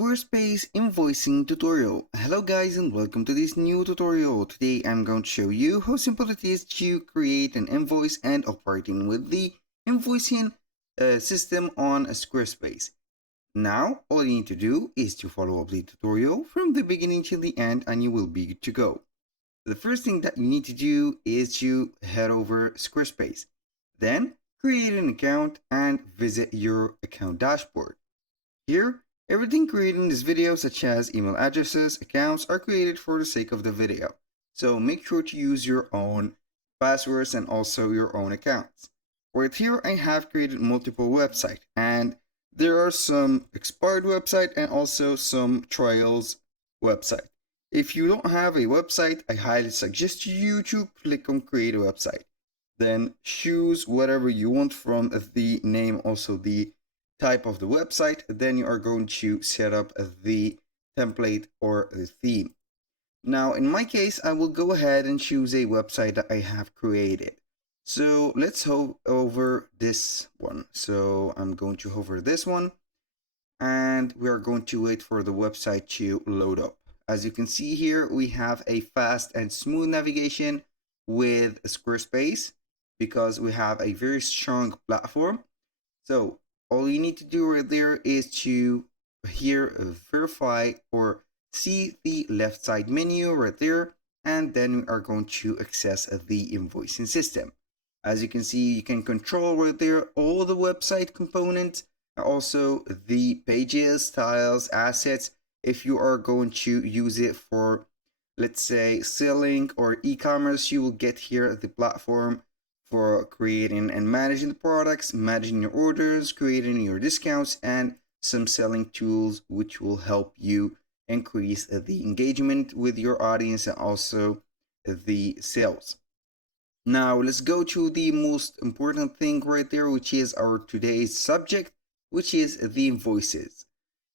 Squarespace Invoicing tutorial. Hello guys and welcome to this new tutorial. Today I'm going to show you how simple it is to create an invoice and operating with the invoicing system on Squarespace. Now all you need to do is to follow up the tutorial from the beginning till the end and you will be good to go. The first thing that you need to do is to head over Squarespace. Then create an account and visit your account dashboard. Here, everything created in this video, such as email addresses, accounts, are created for the sake of the video. So make sure to use your own passwords and also your own accounts. Right here, I have created multiple websites, and there are some expired website and also some trials website. If you don't have a website, I highly suggest you to click on create a website. Then choose whatever you want from the name, also the type of the website. Then you are going to set up the template or the theme. Now in my case, I will go ahead and choose a website that I have created. So let's hover this one. So I'm going to hover this one and we are going to wait for the website to load up. As you can see here, we have a fast and smooth navigation with Squarespace because we have a very strong platform. So all you need to do right there is to here verify or see the left side menu right there, and then we are going to access the invoicing system. As you can see, you can control right there all the website components, also the pages, styles, assets. If you are going to use it for, let's say, selling or e-commerce, you will get here the platform for creating and managing the products, managing your orders, creating your discounts, and some selling tools which will help you increase the engagement with your audience and also the sales. Now let's go to the most important thing right there, which is our today's subject, which is the invoices.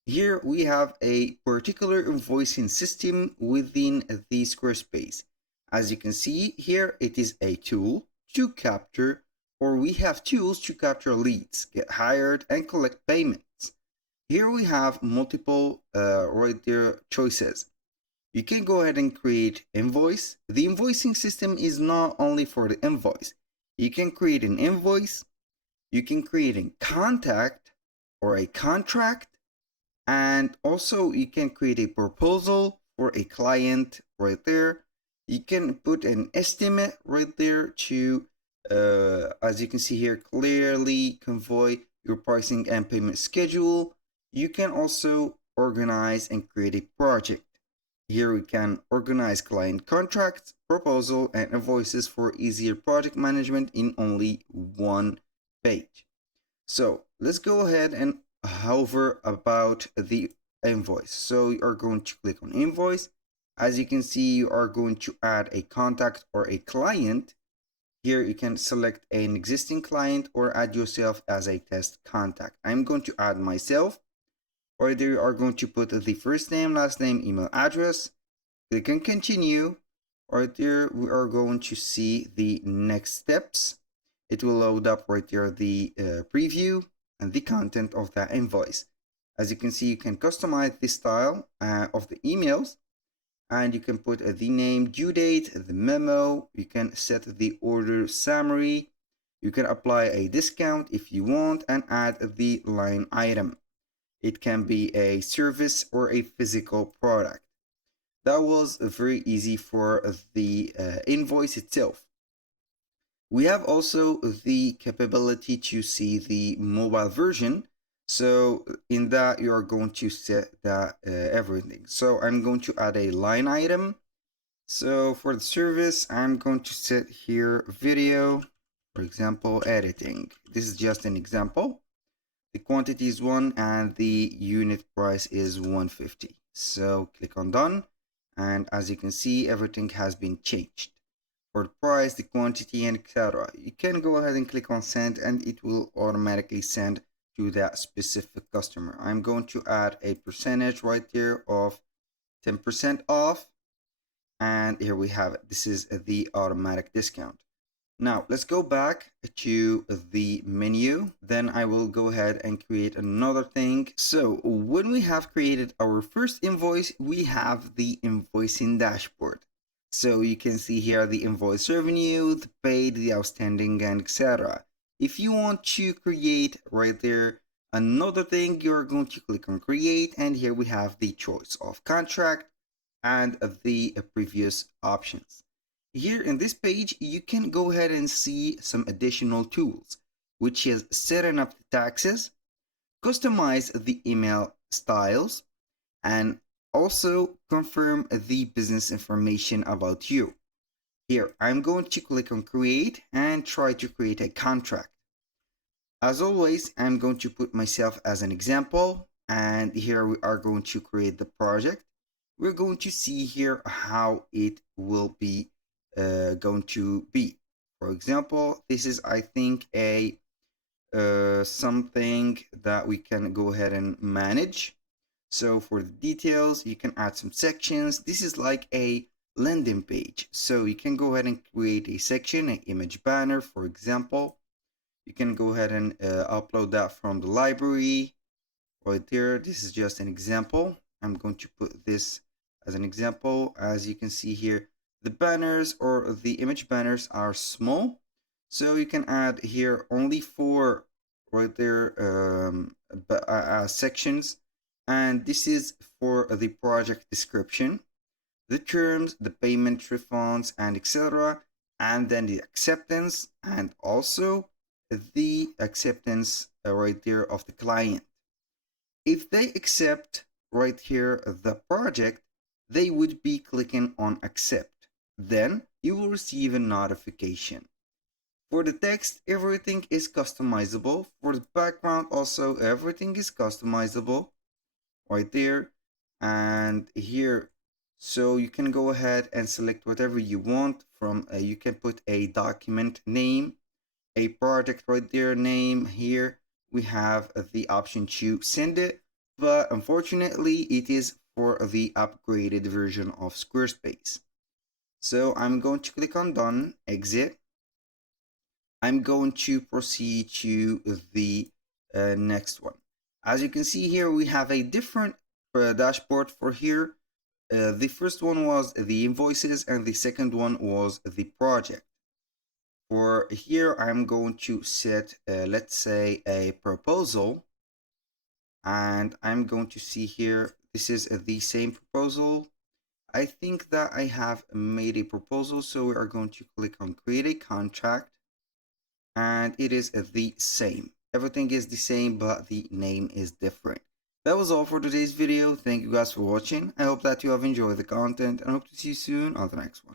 Here we have a particular invoicing system within the Squarespace. As you can see here, it is a tool to capture, or we have tools to capture leads, get hired, and collect payments. Here we have multiple right there choices. You can go ahead and create invoice. The invoicing system is not only for the invoice. You can create an invoice, you can create a contact or a contract, and also you can create a proposal for a client right there. You can put an estimate right there to, as you can see here, clearly convey your pricing and payment schedule. You can also organize and create a project. Here we can organize client contracts, proposal, and invoices for easier project management in only one page. So let's go ahead and hover about the invoice. So you are going to click on invoice. As you can see, you are going to add a contact or a client. Here you can select an existing client or add yourself as a test contact. I'm going to add myself. Or there you are going to put the first name, last name, email address. Click on continue. Right there we are going to see the next steps. It will load up right there the preview and the content of that invoice. As you can see, you can customize the style of the emails, and you can put the name, due date, the memo. You can set the order summary. You can apply a discount if you want and add the line item. It can be a service or a physical product. That was very easy for the invoice itself. We have also the capability to see the mobile version. So in that, you are going to set that everything. So I'm going to add a line item. So for the service, I'm going to set here video, for example, editing. This is just an example. The quantity is 1 and the unit price is 150. So click on done. And as you can see, everything has been changed. For the price, the quantity, and etc. You can go ahead and click on send and it will automatically send to that specific customer. I'm going to add a percentage right there of 10% off. And here we have it. This is the automatic discount. Now let's go back to the menu. Then I will go ahead and create another thing. So when we have created our first invoice, we have the invoicing dashboard. So you can see here the invoice revenue, the paid, the outstanding, and etc. If you want to create right there another thing, you're going to click on create, and here we have the choice of contract and the previous options. Here in this page, you can go ahead and see some additional tools, which is setting up the taxes, customize the email styles, and also confirm the business information about you. Here, I'm going to click on create and try to create a contract. As always, I'm going to put myself as an example, and here we are going to create the project. We're going to see here how it will be going to be. For example, this is, I think, a something that we can go ahead and manage. So for the details, you can add some sections. This is like a landing page. So you can go ahead and create a section, an image banner, for example. You can go ahead and upload that from the library right there. This is just an example. I'm going to put this as an example. As you can see here, the banners or the image banners are small. So you can add here only 4 right there sections. And this is for the project description, the terms, the payment refunds, and etc. And then the acceptance, and also the acceptance right there of the client. If they accept right here the project, they would be clicking on accept. Then you will receive a notification. For the text, everything is customizable. For the background, also everything is customizable right there and here. So you can go ahead and select whatever you want from, you can put a document name, a project right there name. Here we have the option to send it, but unfortunately it is for the upgraded version of Squarespace. So I'm going to click on done, exit. I'm going to proceed to the next one. As you can see here, we have a different dashboard for here. The first one was the invoices and the second one was the project. For here, I'm going to set, let's say, a proposal. And I'm going to see here, this is the same proposal. I think that I have made a proposal. So we are going to click on create a contract. And it is the same. Everything is the same, but the name is different. That was all for today's video. Thank you guys for watching. I hope that you have enjoyed the content and hope to see you soon on the next one.